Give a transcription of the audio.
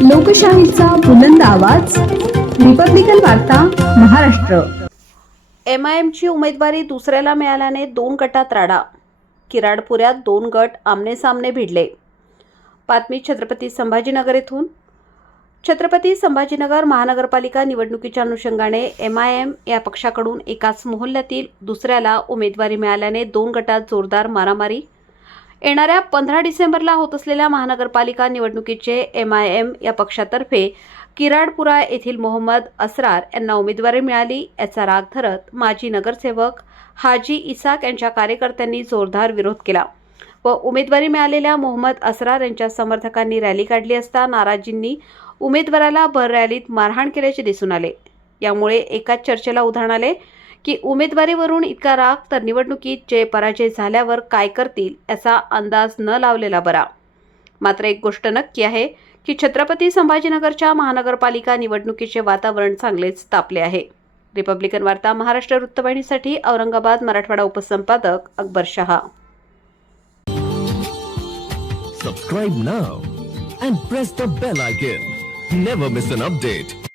लोकशाहीचा बुलंद आवाज, रिपब्लिकन वार्ता महाराष्ट्र. एमआयएमची उमेदवारी दुसऱ्याला मिळाल्याने 2 गटात राडा. किराडपुऱ्यात 2 गट आमनेसामने भिडले. बातमी छत्रपती संभाजीनगर येथून. छत्रपती संभाजीनगर महानगरपालिका निवडणुकीच्या अनुषंगाने एमआयएम या पक्षाकडून एकाच मोहल्ल्यातील दुसऱ्याला उमेदवारी मिळाल्याने 2 गटात जोरदार मारामारी. येणाऱ्या 15 डिसेंबरला होत असलेल्या महानगरपालिका निवडणुकीचे एमआयएम या पक्षातर्फे किराडपुरा येथील मोहम्मद असरार यांना उमेदवारी मिळाली याचा राग धरत माजी नगरसेवक हाजी इसाक यांच्या कार्यकर्त्यांनी जोरदार विरोध केला व उमेदवारी मिळालेल्या मोहम्मद असरार यांच्या समर्थकांनी रॅली काढली असता नाराजींनी उमेदवाराला भर रॅलीत मारहाण केल्याचे दिसून आले. यामुळे एकाच चर्चेला उधाण आले की उमेदवारीवरून इतका राग तर निवडणुकीत जे पराजय झाल्यावर काय करतील याचा अंदाज न लावलेला बरा. मात्र एक गोष्ट नक्की आहे की छत्रपती संभाजीनगरच्या महानगरपालिका निवडणुकीचे वातावरण चांगलेच तापले आहे. रिपब्लिकन वार्ता Maharashtra वृत्तवाहिनीसाठी Aurangabad Marathwada उपसंपादक Akbar Shah. Subscribe now and press the bell icon. Never miss an update.